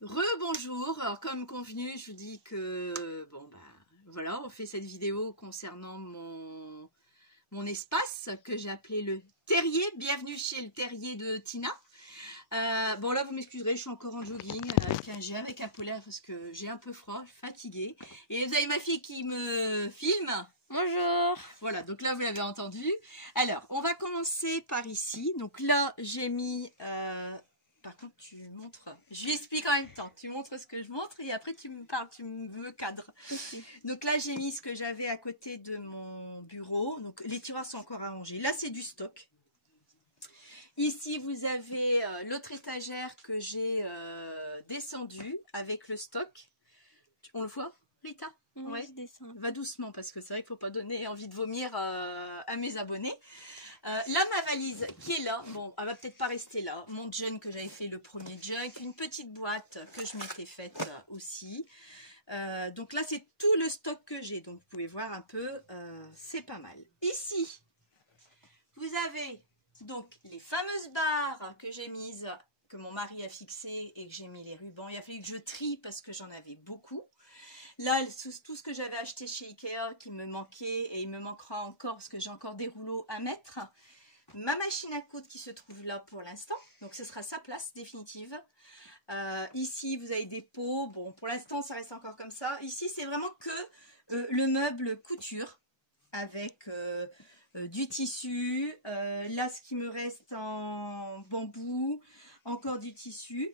Rebonjour, alors comme convenu, je vous dis que voilà, on fait cette vidéo concernant mon espace que j'ai appelé le terrier. Bienvenue chez le terrier de Tina. Bon là vous m'excuserez, je suis encore en jogging avec un polaire parce que j'ai un peu froid, je suis fatiguée. Et vous avez ma fille qui me filme. Bonjour. Voilà, donc là vous l'avez entendu. Alors, on va commencer par ici. Donc là j'ai mis... Par contre, tu montres. Je lui explique en même temps. Tu montres ce que je montre et après tu me parles, tu me cadres. Donc là, j'ai mis ce que j'avais à côté de mon bureau. Donc les tiroirs sont encore à ranger. Là, c'est du stock. Ici, vous avez l'autre étagère que j'ai descendue avec le stock. On le voit, Rita? Ouais, je descends. Va doucement parce que c'est vrai qu'il ne faut pas donner envie de vomir à mes abonnés. Là, ma valise qui est là, bon, elle va peut-être pas rester là. Mon junk que j'avais fait, le premier junk, une petite boîte que je m'étais faite aussi. Donc là, c'est tout le stock que j'ai. Donc, vous pouvez voir un peu, c'est pas mal. Ici, vous avez donc les fameuses barres que j'ai mises, que mon mari a fixées et que j'ai mis les rubans. Il a fallu que je trie parce que j'en avais beaucoup. Là, tout ce que j'avais acheté chez Ikea qui me manquait et il me manquera encore parce que j'ai encore des rouleaux à mettre. Ma machine à coudre qui se trouve là pour l'instant. Donc, ce sera sa place définitive. Ici, vous avez des pots. Bon, pour l'instant, ça reste encore comme ça. Ici, c'est vraiment que le meuble couture avec du tissu. Là, ce qui me reste en bambou. Encore du tissu.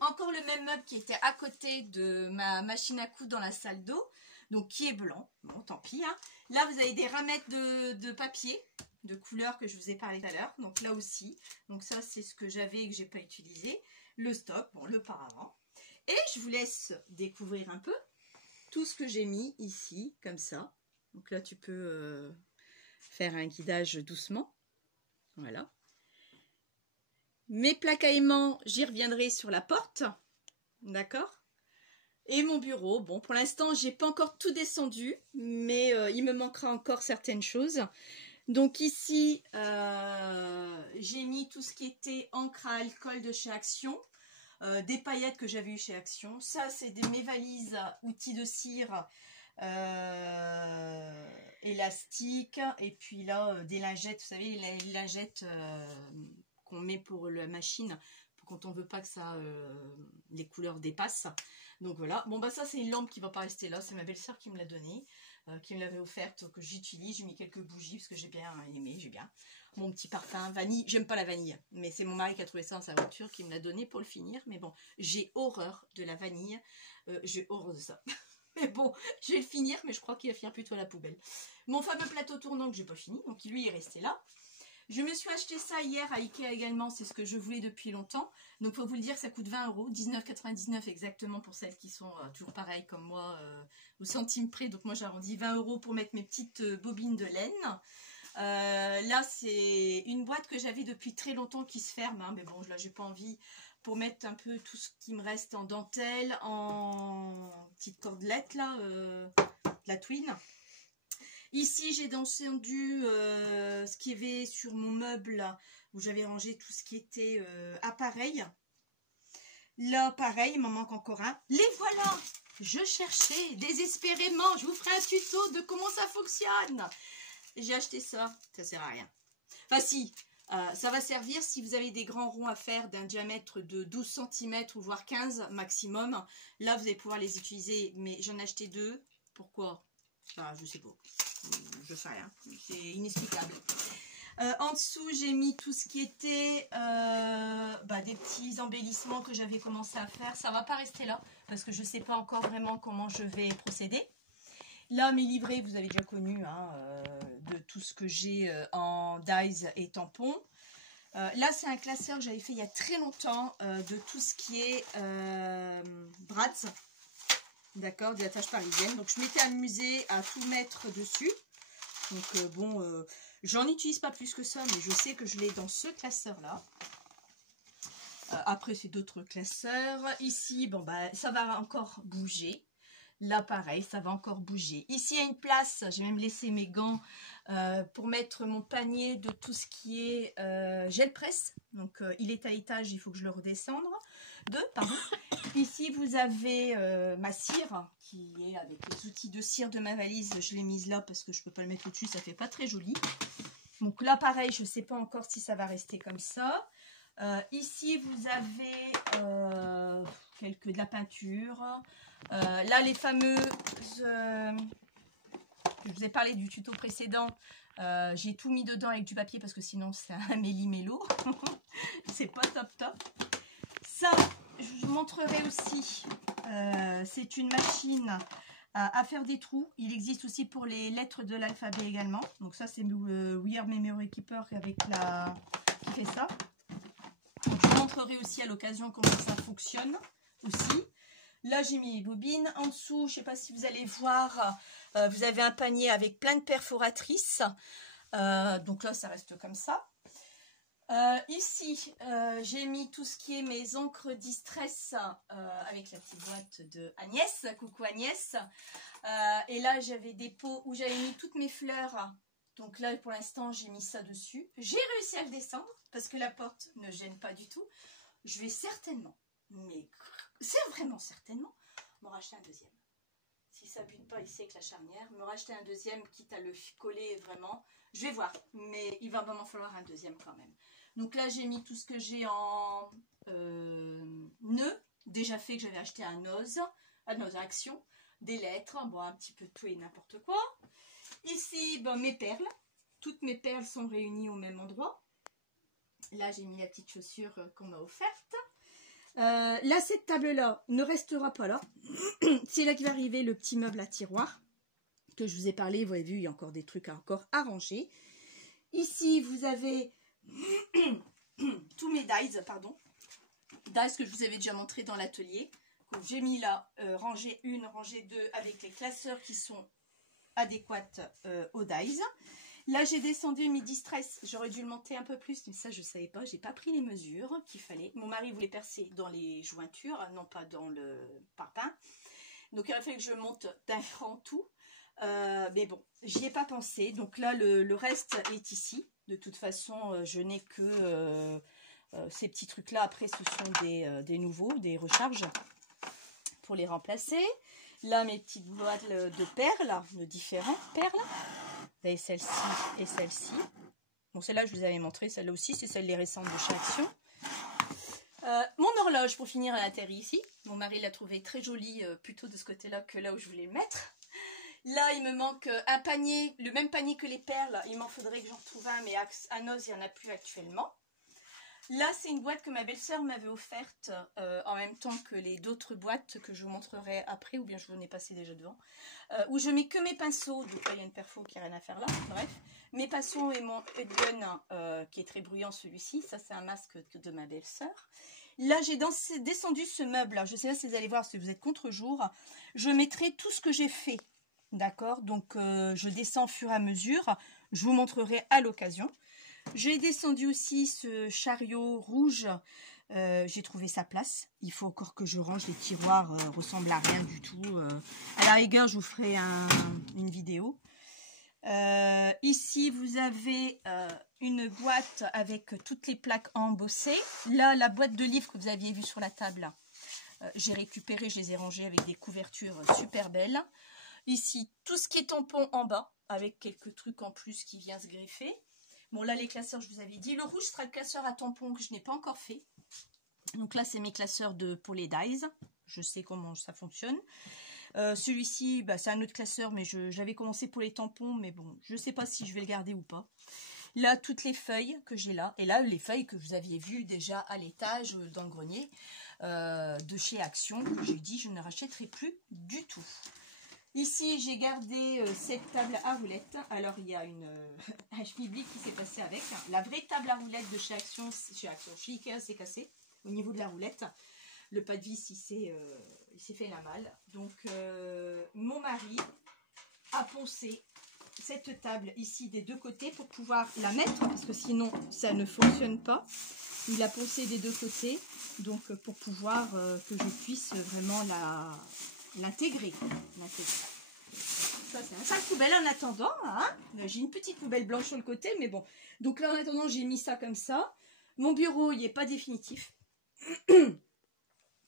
Encore le même meuble qui était à côté de ma machine à coudre dans la salle d'eau, donc qui est blanc. Bon, tant pis. Hein. Là, vous avez des ramettes de papier de couleur que je vous ai parlé tout à l'heure. Donc là aussi. Donc ça, c'est ce que j'avais et que j'ai pas utilisé. Le stock, bon, le paravent. Et je vous laisse découvrir un peu tout ce que j'ai mis ici, comme ça. Donc là, tu peux faire un guidage doucement. Voilà. Mes plaques à aimants, j'y reviendrai sur la porte. D'accord? Et mon bureau, bon, pour l'instant, j'ai pas encore tout descendu, mais il me manquera encore certaines choses. Donc ici, j'ai mis tout ce qui était encre à alcool de chez Action, des paillettes que j'avais eu chez Action. Ça, c'est mes valises outils de cire élastiques. Et puis là, des lingettes, vous savez, les lingettes qu'on met pour la machine, quand on veut pas que ça les couleurs dépassent. Donc voilà, bon bah ça c'est une lampe qui va pas rester là, c'est ma belle-sœur qui me l'a donnée, qui me l'avait offerte, que j'utilise. J'ai mis quelques bougies parce que j'ai bien aimé, j'ai bien mon petit parfum vanille. J'aime pas la vanille, mais c'est mon mari qui a trouvé ça dans sa voiture, qui me l'a donné pour le finir. Mais bon, j'ai horreur de la vanille, j'ai horreur de ça. Mais bon, je vais le finir, mais je crois qu'il va finir plutôt à la poubelle. Mon fameux plateau tournant que j'ai pas fini, donc lui est resté là. Je me suis acheté ça hier à Ikea également, c'est ce que je voulais depuis longtemps. Donc il faut vous le dire, ça coûte 20 €, 19,99 exactement pour celles qui sont toujours pareilles comme moi, au centime près. Donc moi j'arrondis 20 € pour mettre mes petites bobines de laine. Là c'est une boîte que j'avais depuis très longtemps qui se ferme, hein, mais bon là j'ai pas envie, pour mettre un peu tout ce qui me reste en dentelle, en petites cordelettes là, la twin. Ici, j'ai descendu ce qu'il y avait sur mon meuble, là, où j'avais rangé tout ce qui était appareil. Là, pareil, il m'en manque encore un. Les voilà! Je cherchais désespérément. Je vous ferai un tuto de comment ça fonctionne. J'ai acheté ça. Ça sert à rien. Enfin, si. Ça va servir si vous avez des grands ronds à faire d'un diamètre de 12 cm ou voire 15 maximum. Là, vous allez pouvoir les utiliser. Mais j'en ai acheté 2. Pourquoi? Enfin, je sais pas. Je sais rien, c'est inexplicable. En dessous, j'ai mis tout ce qui était des petits embellissements que j'avais commencé à faire. Ça va pas rester là parce que je sais pas encore vraiment comment je vais procéder. Là, mes livrets, vous avez déjà connu hein, de tout ce que j'ai en dies et tampons. Là, c'est un classeur que j'avais fait il y a très longtemps de tout ce qui est brads. D'accord, des attaches parisiennes. Donc je m'étais amusée à tout mettre dessus. Donc bon, j'en utilise pas plus que ça, mais je sais que je l'ai dans ce classeur là. Après c'est d'autres classeurs. Ici, bon bah ça va encore bouger. Là, pareil, ça va encore bouger. Ici, il y a une place, j'ai même laissé mes gants pour mettre mon panier de tout ce qui est gel presse. Donc, il est à l'étage, il faut que je le redescende. Pardon. Ici, vous avez ma cire qui est avec les outils de cire de ma valise. Je l'ai mise là parce que je ne peux pas le mettre au-dessus, ça ne fait pas très joli. Donc là, pareil, je ne sais pas encore si ça va rester comme ça. Ici, vous avez de la peinture. Là, les fameux... je vous ai parlé du tuto précédent. J'ai tout mis dedans avec du papier parce que sinon, c'est un méli-mélo. C'est pas top. Ça, je vous montrerai aussi. C'est une machine à faire des trous. Il existe aussi pour les lettres de l'alphabet également. Donc ça, c'est We Are Memory Keeper avec qui fait ça. Je vous montrerai aussi à l'occasion comment ça fonctionne aussi. Là, j'ai mis les bobines. En dessous, je ne sais pas si vous allez voir, vous avez un panier avec plein de perforatrices. Donc là, ça reste comme ça. Ici, j'ai mis tout ce qui est mes encres distress avec la petite boîte de Agnès. Coucou Agnès. Et là, j'avais des pots où j'avais mis toutes mes fleurs. Donc là, pour l'instant, j'ai mis ça dessus. J'ai réussi à le descendre parce que la porte ne gêne pas du tout. Je vais certainement, mais c'est vraiment certainement, me racheter un deuxième. Si ça ne bute pas ici avec la charnière, me racheter un deuxième, quitte à le coller vraiment. Je vais voir, mais il va vraiment falloir un deuxième quand même. Donc là, j'ai mis tout ce que j'ai en nœud, déjà fait que j'avais acheté à Noz Action, des lettres, bon, un petit peu de tout et n'importe quoi. Ici, bon, mes perles. Toutes mes perles sont réunies au même endroit. Là, j'ai mis la petite chaussure qu'on m'a offerte. Là, cette table-là ne restera pas là. C'est là qu'il va arriver le petit meuble à tiroir que je vous ai parlé. Vous avez vu, il y a encore des trucs à encore arranger. Ici, vous avez tous mes dies, dies que je vous avais déjà montré dans l'atelier. J'ai mis là rangée 1, rangée 2 avec les classeurs qui sont adéquates aux dies. Là, j'ai descendu mes distress. J'aurais dû le monter un peu plus, mais ça, je ne savais pas. J'ai pas pris les mesures qu'il fallait. Mon mari voulait percer dans les jointures, non pas dans le parpaing. Donc, il aurait fallu que je monte d'un cran tout. Mais bon, j'y ai pas pensé. Donc là, le reste est ici. De toute façon, je n'ai que ces petits trucs-là. Après, ce sont des nouveaux, des recharges pour les remplacer. Là, mes petites boîtes de perles, de différentes perles. Vous avez celle-ci et celle-ci. Bon, celle-là, je vous avais montré. Celle-là aussi, c'est celle des récentes de chez Action. Mon horloge, pour finir, elle atterrit ici. Mon mari l'a trouvée très jolie, plutôt de ce côté-là que là où je voulais le mettre. Là, il me manque un panier, le même panier que les perles. Il m'en faudrait que j'en retrouve un, mais à Noz, il n'y en a plus actuellement. Là, c'est une boîte que ma belle-sœur m'avait offerte en même temps que les d'autres boîtes que je vous montrerai après, ou bien je vous en ai passé déjà devant, où je mets que mes pinceaux. Donc là, il y a une perfo qui n'a rien à faire là. Bref, mes pinceaux et mon Hudgun qui est très bruyant, celui-ci. Ça, c'est un masque de ma belle-sœur. Là, j'ai descendu ce meuble. Je ne sais pas si vous allez voir, si vous êtes contre-jour. Je mettrai tout ce que j'ai fait. D'accord, donc je descends au fur et à mesure. Je vous montrerai à l'occasion. J'ai descendu aussi ce chariot rouge. J'ai trouvé sa place. Il faut encore que je range. Les tiroirs ressemblent à rien du tout. À la rigueur, je vous ferai une vidéo. Ici, vous avez une boîte avec toutes les plaques embossées. Là, la boîte de livres que vous aviez vue sur la table, j'ai récupéré. Je les ai rangées avec des couvertures super belles. Ici, tout ce qui est tampon en bas, avec quelques trucs en plus qui viennent se greffer. Bon, là, les classeurs, je vous avais dit. Le rouge sera le classeur à tampon que je n'ai pas encore fait. Donc là, c'est mes classeurs pour les dies. Je sais comment ça fonctionne. Celui-ci, bah, c'est un autre classeur, mais j'avais commencé pour les tampons. Mais bon, je ne sais pas si je vais le garder ou pas. Là, toutes les feuilles que j'ai là. Et là, les feuilles que vous aviez vues déjà à l'étage, dans le grenier, de chez Action, que j'ai dit je ne rachèterai plus du tout. Ici, j'ai gardé cette table à roulettes. Alors, il y a un schmibli qui s'est passé avec. La vraie table à roulettes de chez Action chez Ikea, s'est cassée au niveau de la roulette. Le pas de vis, il s'est fait la malle. Donc, mon mari a poncé cette table ici des deux côtés pour pouvoir la mettre, parce que sinon, ça ne fonctionne pas. Il a poncé des deux côtés, donc pour pouvoir que je puisse vraiment l'intégrer. Ça, c'est un sac poubelle en attendant. Hein. J'ai une petite poubelle blanche sur le côté, mais bon. Donc là, en attendant, j'ai mis ça comme ça. Mon bureau, il n'est pas définitif.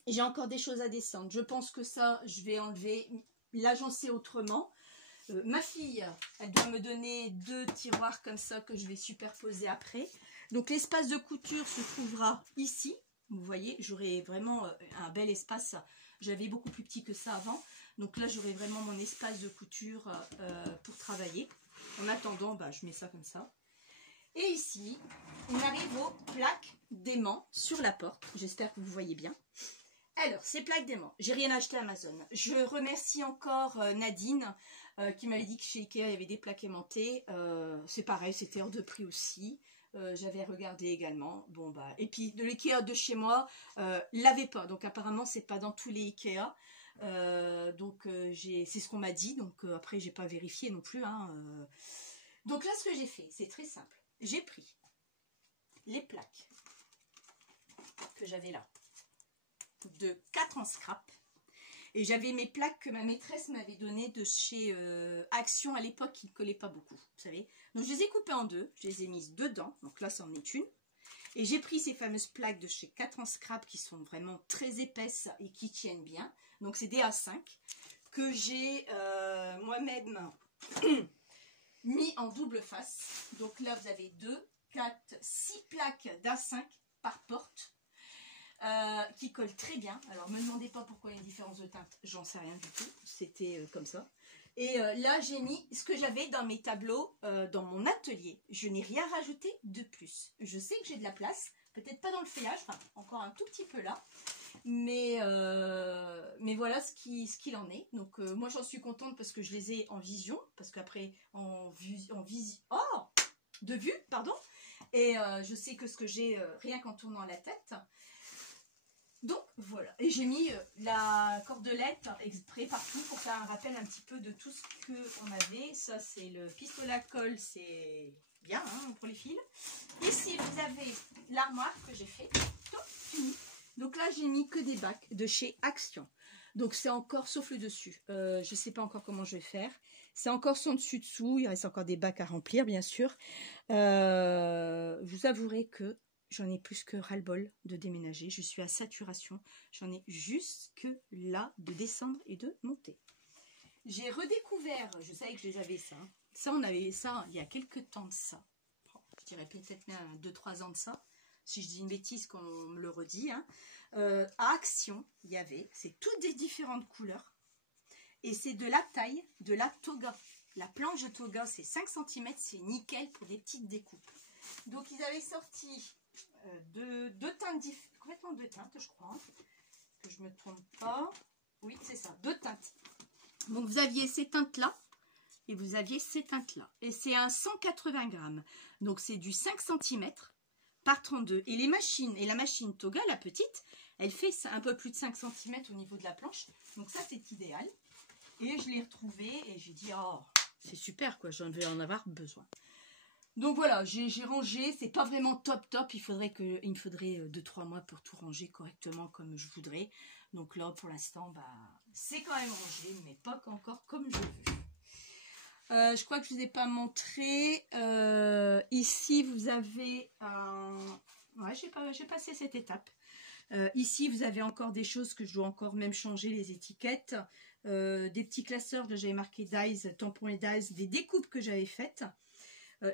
J'ai encore des choses à descendre. Je pense que ça, je vais enlever, l'agencer autrement. Ma fille, elle doit me donner 2 tiroirs comme ça que je vais superposer après. Donc l'espace de couture se trouvera ici. Vous voyez, j'aurai vraiment un bel espace. J'avais beaucoup plus petit que ça avant. Donc là, j'aurai vraiment mon espace de couture pour travailler. En attendant, bah, je mets ça comme ça. Et ici, on arrive aux plaques d'aimants sur la porte. J'espère que vous voyez bien. Alors, ces plaques d'aimants, j'ai rien acheté à Amazon. Je remercie encore Nadine qui m'avait dit que chez Ikea, il y avait des plaques aimantées. C'est pareil, c'était hors de prix aussi. J'avais regardé également. Bon, bah, et puis, de l'Ikea de chez moi, l'avait pas. Donc, apparemment, c'est pas dans tous les Ikea. C'est ce qu'on m'a dit. Donc, après, j'ai pas vérifié non plus. Hein, Donc, là, ce que j'ai fait, c'est très simple. J'ai pris les plaques que j'avais là, de 4 en scrap, et j'avais mes plaques que ma maîtresse m'avait données de chez Action à l'époque qui ne collaient pas beaucoup, vous savez. Donc je les ai coupées en 2, je les ai mises dedans, donc là ça en est une, et j'ai pris ces fameuses plaques de chez 4 en scrap qui sont vraiment très épaisses et qui tiennent bien. Donc c'est des A5 que j'ai moi-même mis en double face. Donc là vous avez 2, 4, 6 plaques d'A5 par porte. Qui colle très bien. Alors, me demandez pas pourquoi il y a une différence de teinte, j'en sais rien du tout. C'était comme ça. Et là, j'ai mis ce que j'avais dans mes tableaux, dans mon atelier. Je n'ai rien rajouté de plus. Je sais que j'ai de la place, peut-être pas dans le feuillage, enfin, encore un tout petit peu là. Mais voilà ce qu'il en est. Donc, moi, j'en suis contente parce que je les ai en vision. Parce qu'après, de vue, pardon. Et je sais que ce que j'ai rien qu'en tournant la tête. Donc voilà, et j'ai mis la cordelette exprès partout pour faire un rappel un petit peu de tout ce qu'on avait. Ça c'est le pistolet à colle, c'est bien hein, pour les fils. Ici vous avez l'armoire que j'ai fait, tout fini. Donc là j'ai mis que des bacs de chez Action. Donc c'est encore sauf le dessus, je ne sais pas encore comment je vais faire. C'est encore son dessus-dessous, il reste encore des bacs à remplir bien sûr. Je vous avouerai que j'en ai plus que ras-le-bol de déménager. Je suis à saturation. J'en ai jusque là de descendre et de monter. J'ai redécouvert, je savais que j'avais ça. Ça, on avait ça il y a quelques temps de ça. Je dirais peut-être même 2-3 ans de ça. Si je dis une bêtise, qu'on me le redit. Hein. À Action, il y avait, c'est toutes des différentes couleurs. Et c'est de la taille de la toga. La planche de toga, c'est 5 cm, c'est nickel pour des petites découpes. Donc, ils avaient sorti deux teintes, complètement 2 teintes, je crois, hein, que je me trompe pas. Oui, c'est ça, 2 teintes. Donc, vous aviez ces teintes-là et vous aviez ces teintes-là. Et c'est un 180 grammes. Donc, c'est du 5 cm par 32. Et les machines, et la machine Toga, la petite, elle fait un peu plus de 5 cm au niveau de la planche. Donc, ça, c'est idéal. Et je l'ai retrouvé et j'ai dit, oh, c'est super, quoi, j'en vais en avoir besoin. Donc voilà, j'ai rangé, c'est pas vraiment top, il me faudrait 2-3 mois pour tout ranger correctement comme je voudrais. Donc là, pour l'instant, bah, c'est quand même rangé, mais pas encore comme je veux. Je crois que je ne vous ai pas montré. Ici, vous avez ouais, j'ai passé cette étape. Ici, vous avez encore des choses que je dois encore même changer, les étiquettes. Des petits classeurs, j'avais marqué dies, tampons et dies, des découpes que j'avais faites.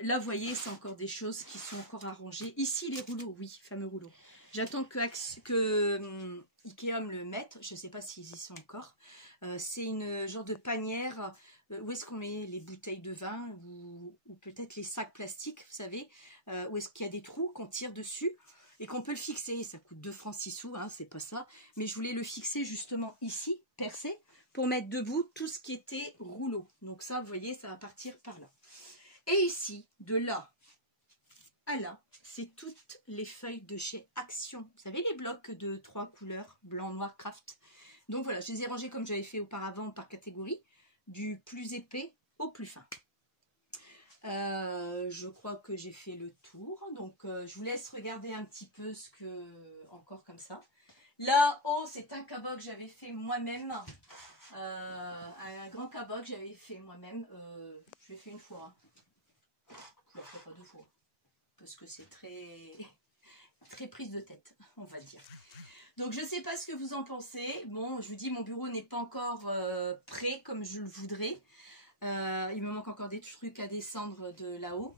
Là, vous voyez, c'est encore des choses qui sont encore à ranger. Ici, les rouleaux, oui, fameux rouleaux. J'attends que Ikea me le mette. Je ne sais pas s'ils y sont encore. C'est une genre de panière. Où est-ce qu'on met les bouteilles de vin ou peut-être les sacs plastiques, vous savez, où est-ce qu'il y a des trous qu'on tire dessus et qu'on peut le fixer. Ça coûte 2 francs 6 sous, hein, c'est pas ça. Mais je voulais le fixer justement ici, percé, pour mettre debout tout ce qui était rouleau. Donc ça, vous voyez, ça va partir par là. Et ici, de là à là, c'est toutes les feuilles de chez Action. Vous savez, les blocs de 3 couleurs, blanc, noir, craft. Donc voilà, je les ai rangés comme j'avais fait auparavant par catégorie, du plus épais au plus fin. Je crois que j'ai fait le tour. Donc je vous laisse regarder un petit peu ce que... Encore comme ça. Là-haut, c'est un cabas que j'avais fait moi-même. un grand cabas que j'avais fait moi-même. Je l'ai fait une fois. Je ne le ferai pas 2 fois. Parce que c'est très, très prise de tête, on va dire. Donc je ne sais pas ce que vous en pensez. Bon, je vous dis, mon bureau n'est pas encore prêt comme je le voudrais. Il me manque encore des trucs à descendre de là-haut.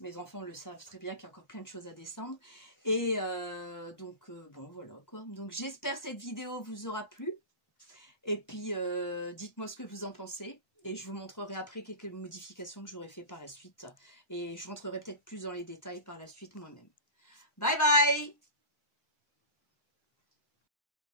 Mes enfants le savent très bien qu'il y a encore plein de choses à descendre. Et donc, bon, voilà quoi. Donc j'espère que cette vidéo vous aura plu. Et puis, dites-moi ce que vous en pensez. Et je vous montrerai après quelques modifications que j'aurai fait par la suite. Et je rentrerai peut-être plus dans les détails par la suite moi-même. Bye bye!